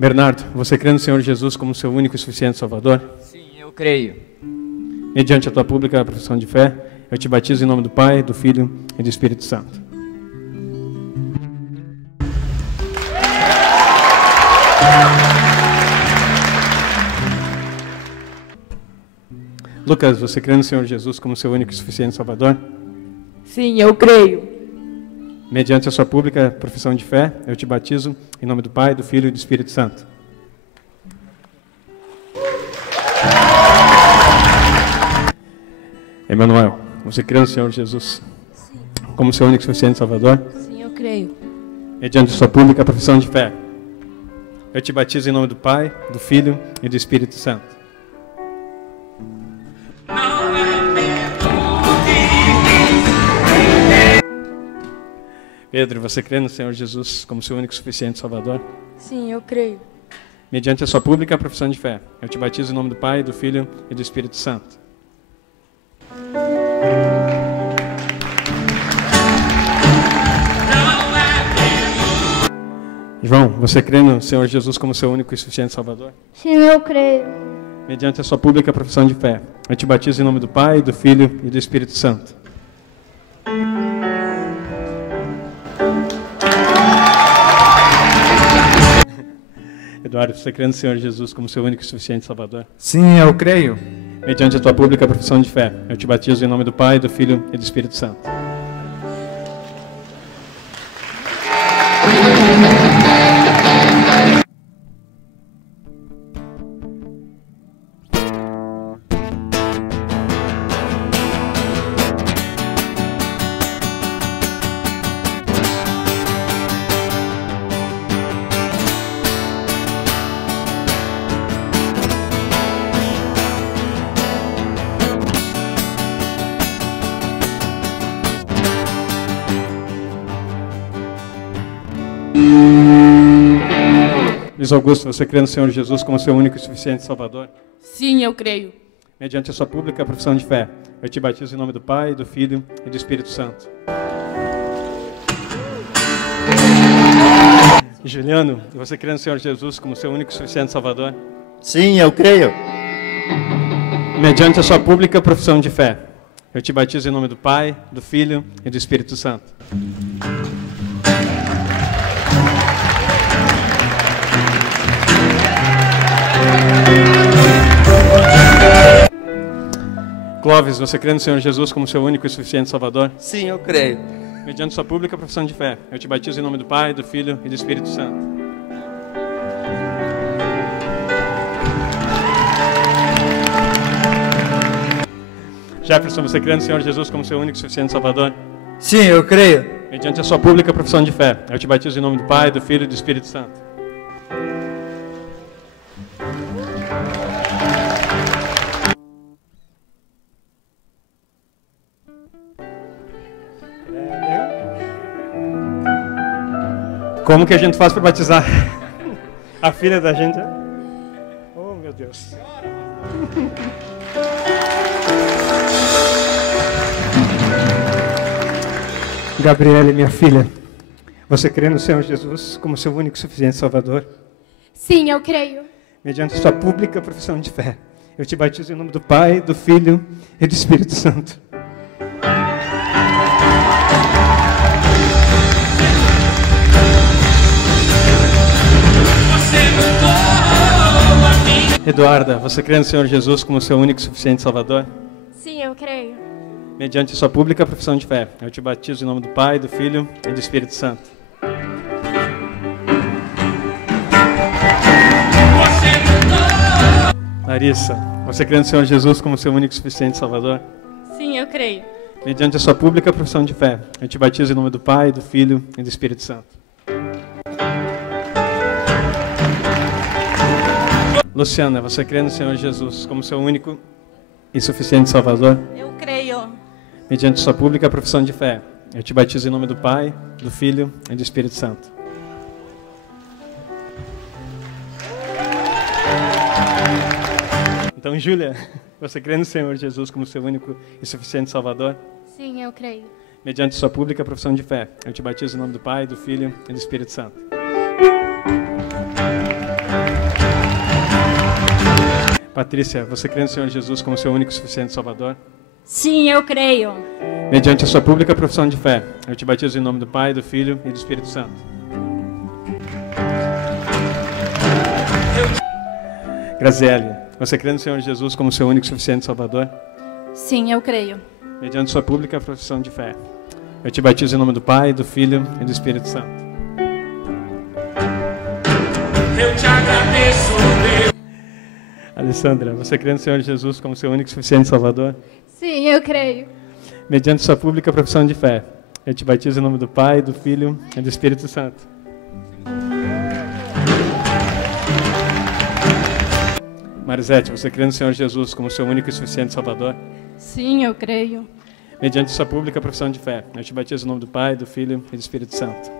Bernardo, você crê no Senhor Jesus como seu único e suficiente Salvador? Sim, eu creio. Mediante a tua pública profissão de fé, eu te batizo em nome do Pai, do Filho e do Espírito Santo. Lucas, você crê no Senhor Jesus como seu único e suficiente Salvador? Sim, eu creio. Mediante a sua pública profissão de fé, eu te batizo em nome do Pai, do Filho e do Espírito Santo. Emanuel, você crê no Senhor Jesus como seu único e suficiente Salvador? Sim, eu creio. Mediante a sua pública profissão de fé, eu te batizo em nome do Pai, do Filho e do Espírito Santo. Pedro, você crê no Senhor Jesus como seu único e suficiente Salvador? Sim, eu creio. Mediante a sua pública profissão de fé, eu te batizo em nome do Pai, do Filho e do Espírito Santo. João, você crê no Senhor Jesus como seu único e suficiente Salvador? Sim, eu creio. Mediante a sua pública profissão de fé, eu te batizo em nome do Pai, do Filho e do Espírito Santo. Eduardo, você crê no Senhor Jesus como seu único e suficiente Salvador? Sim, eu creio. Mediante a tua pública profissão de fé, eu te batizo em nome do Pai, do Filho e do Espírito Santo. Luiz Augusto, você crê no Senhor Jesus como seu único e suficiente Salvador? Sim, eu creio. Mediante a sua pública profissão de fé, eu te batizo em nome do Pai, do Filho e do Espírito Santo. Juliano, você crê no Senhor Jesus como seu único e suficiente Salvador? Sim, eu creio. Mediante a sua pública profissão de fé, eu te batizo em nome do Pai, do Filho e do Espírito Santo. Clóvis, você crê no Senhor Jesus como seu único e suficiente Salvador? Sim, eu creio. Mediante sua pública profissão de fé, eu te batizo em nome do Pai, do Filho e do Espírito Santo. Jefferson, você crê no Senhor Jesus como seu único e suficiente Salvador? Sim, eu creio. Mediante a sua pública profissão de fé, eu te batizo em nome do Pai, do Filho e do Espírito Santo. Como que a gente faz para batizar a filha da gente? Oh, meu Deus. Gabriele, minha filha, você crê no Senhor Jesus como seu único e suficiente Salvador? Sim, eu creio. Mediante a sua pública profissão de fé, eu te batizo em nome do Pai, do Filho e do Espírito Santo. Eduarda, você crê no Senhor Jesus como seu único e suficiente Salvador? Sim, eu creio. Mediante a sua pública profissão de fé, eu te batizo em nome do Pai, do Filho e do Espírito Santo. Larissa, você crê no Senhor Jesus como seu único e suficiente Salvador? Sim, eu creio. Mediante a sua pública profissão de fé, eu te batizo em nome do Pai, do Filho e do Espírito Santo. Luciana, você crê no Senhor Jesus como seu único e suficiente Salvador? Eu creio. Mediante sua pública profissão de fé, eu te batizo em nome do Pai, do Filho e do Espírito Santo. Então, Júlia, você crê no Senhor Jesus como seu único e suficiente Salvador? Sim, eu creio. Mediante sua pública profissão de fé, eu te batizo em nome do Pai, do Filho e do Espírito Santo. Patrícia, você crê no Senhor Jesus como seu único e suficiente Salvador? Sim, eu creio. Mediante a sua pública profissão de fé, eu te batizo em nome do Pai, do Filho e do Espírito Santo. Graziele, você crê no Senhor Jesus como seu único e suficiente Salvador? Sim, eu creio. Mediante sua pública profissão de fé, eu te batizo em nome do Pai, do Filho e do Espírito Santo. Eu te agradeço, Deus. Alessandra, você crê no Senhor Jesus como seu único e suficiente Salvador? Sim, eu creio. Mediante sua pública profissão de fé, eu te batizo em nome do Pai, do Filho e do Espírito Santo. Marisete, você crê no Senhor Jesus como seu único e suficiente Salvador? Sim, eu creio. Mediante sua pública profissão de fé, eu te batizo em nome do Pai, do Filho e do Espírito Santo.